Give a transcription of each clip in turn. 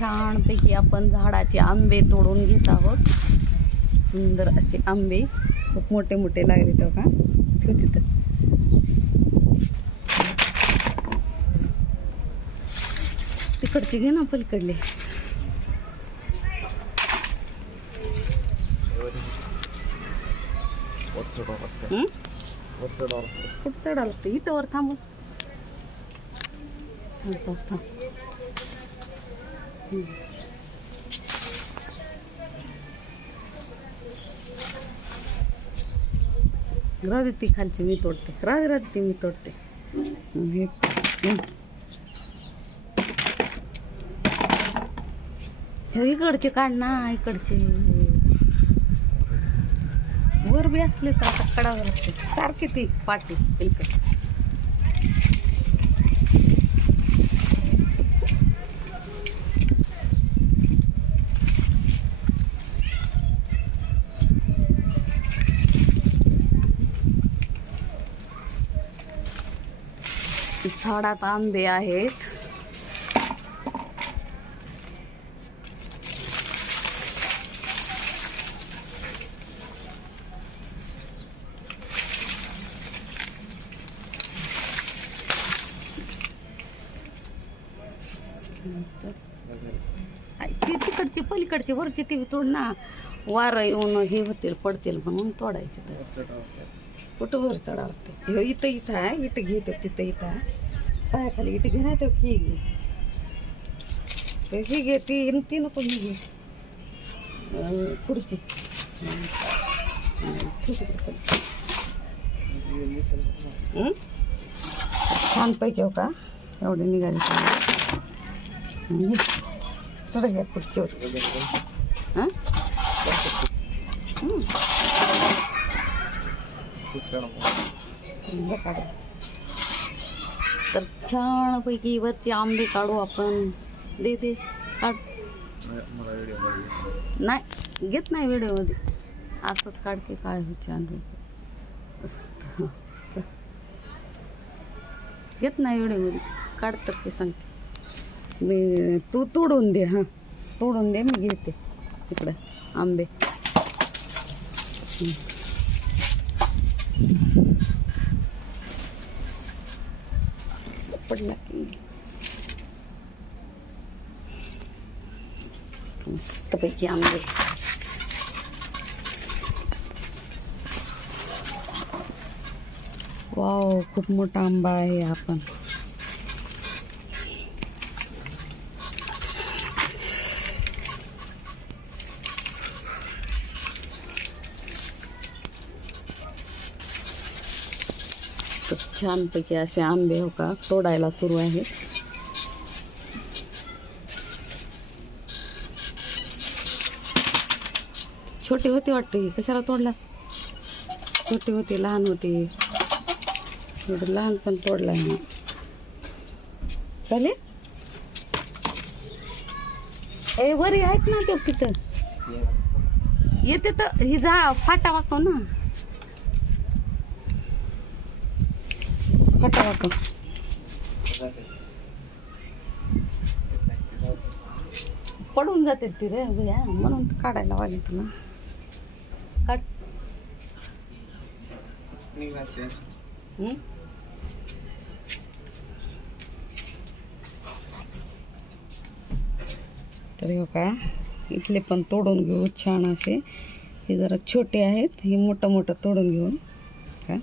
छानपैकी आपण झाडाचे आंबे तोडून घेत आहोत. सुंदर असे आंबे खूप मोठे मोठे लागले तर का ठेव तिथं. तिकडचे घे ना पलीकडले. कुठं चढा लागतं इटवर थांबून. राहू ती खालची मी तोडते. राहू ती मी तोडते. इकडचे काढ ना. इकडचे वर बी असले तर आता कडावं लागते सारखी ती पाटी इकडे. झाडात आंबे आहेत. ती तिकडची पलीकडची वरची ती तोड ना. वार येऊन हे होतील पडतील म्हणून तोडायचे. तर कुठं वर चढावते. इथं इथं आहे. इथं घेते तिथं इथं आहे. पायाखाली इथं घे. नाही तर ही घे. ही घे ती नको. ही घे खुर्ची. छानपैकी हो का एवढे निघाले. चढ घ्या खुर्चीवर. तर छानपैकी वरचे आंबे काढू आपण. दे दे काढ. नाही घेत नाही व्हिडिओमध्ये. असंच काढते काय हो छानपैकी. घेत नाही व्हिडिओमध्ये. काढ तर ते सांगते मी. तू तोडून दे. हां तोडून दे मी घेते इकडं आंबे. पडला की मस्तपैकी आंबे. वाव खूप मोठा आंबा आहे. आपण छानपैकी असे आंबे हो का तोडायला सुरू आहे. छोटे होते वाटते. कशाला तोडलास. छोटे होते लहान होते. एवढं लहान पण तोडला आहे. चालेल. ए वरी आहेत ना ते तिथं येते तर ही झाड फाटा वागतो ना. फाटा वागतो. पडून जाते ती रे भैया म्हणून काढायला वागे तुला. काढ. तर हो का इथले पण तोडून घेऊ छान असे. हे जरा छोटे आहेत. हे मोठं मोठं तोडून घेऊन का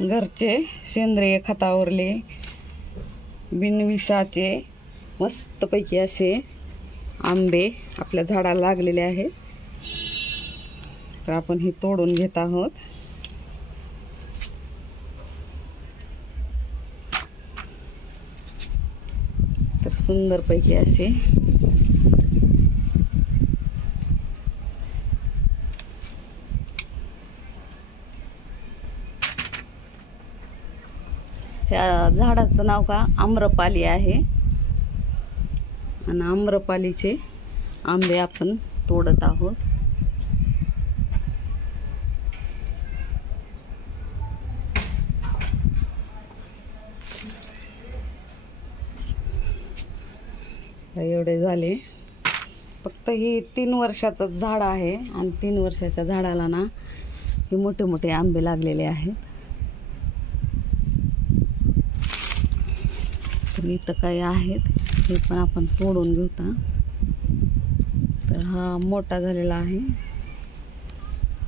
घरचे सेंद्रिय खतावरले बिनविषाचे मस्तपैकी असे आंबे आपल्या झाडाला लागलेले आहेत. तर आपण हे तोडून घेत आहोत. तर सुंदरपैकी असे त्या झाडाचं नाव का आम्रपाली आहे. आणि आम्रपालीचे आंबे आपण तोडत आहोत. एवढे झाले. फक्त ही 3 वर्षाचं झाड आहे आणि 3 वर्षाच्या झाडाला ना हे मोठे मोठे आंबे लागलेले आहेत. तर इथं काही आहेत हे पण आपण तोडून घेऊता. तर हा मोठा झालेला आहे.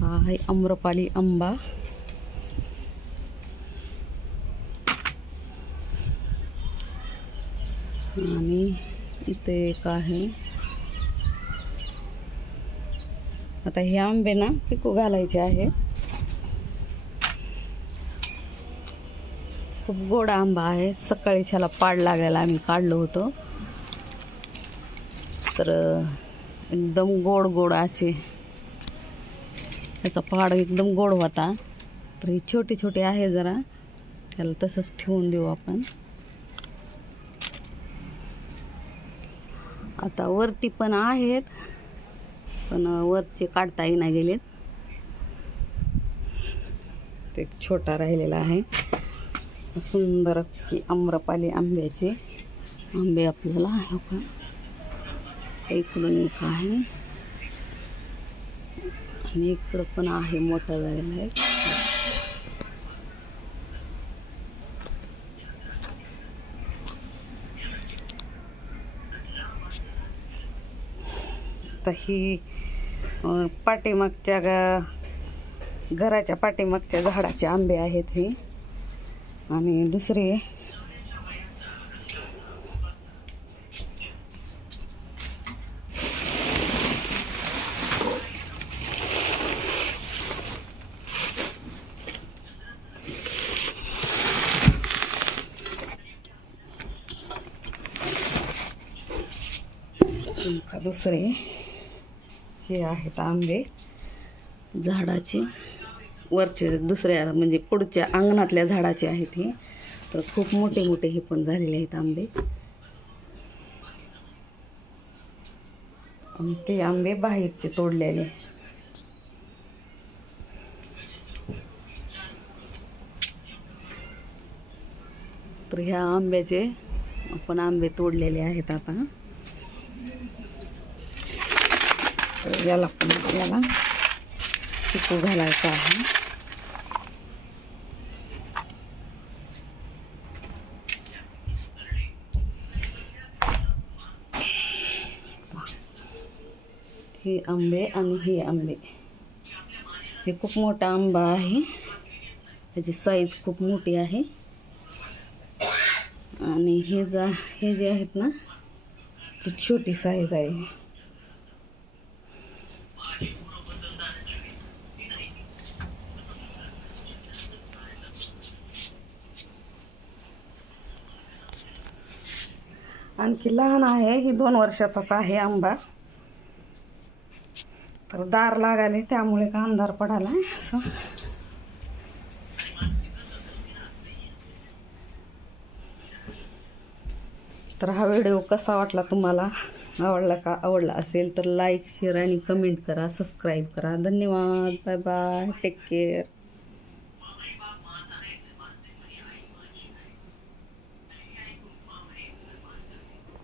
हा आहे आम्रपाली आंबा. आणि इथे एक आहे. आता हे आंबे ना पिकू घालायचे आहे. खूप गोड आंबा आहे. सकाळी ह्याला पाड लागलेला आम्ही काढलो होतो. तर एकदम गोड गोड असे त्याचा पाड एकदम गोड होता. तर ही छोटे छोटे आहे जरा, त्याला तसंच ठेवून देऊ आपण. आता वरती पण आहेत, पण वरचे काढता येईना गेलेत. ते एक छोटा राहिलेला आहे. सुंदर की आम्रपाली आंब्याचे आंबे आपल्याला हो का. इकडून एक आहे आणि इकडं पण आहे, मोठा झालेला आहे. आता ही पाठीमागच्या घराच्या पाठीमागच्या झाडाचे आंबे आहेत हे. आणि दुसरे दुसरे हे आहेत आंबे झाडाचे वरचे, दुसऱ्या म्हणजे पुढच्या अंगणातल्या झाडाचे आहेत हे. तर खूप मोठे मोठे हे पण झालेले आहेत आंबे. आणि ते आंबे बाहेरचे तोडलेले. तर ह्या आंब्याचे आपण आंबे तोडलेले आहेत आता. तर याला पण आपल्याला पिकू घालायचं आहे. हे आंबे आणि हे आंबे, हे खूप मोठा आंबा आहे. त्याची साईज खूप मोठी आहे. आणि हे जे आहेत ना ती छोटी साईज आहे. आणखी लहान आहे, ही 2 वर्षाचाच आहे आंबा. तर दार लागाले त्यामुळे का अंधार पडाला असं. तर हा व्हिडिओ कसा वाटला तुम्हाला, आवडला असेल तर लाईक, शेअर आणि कमेंट करा, सबस्क्राईब करा. धन्यवाद. Bye bye. Take care.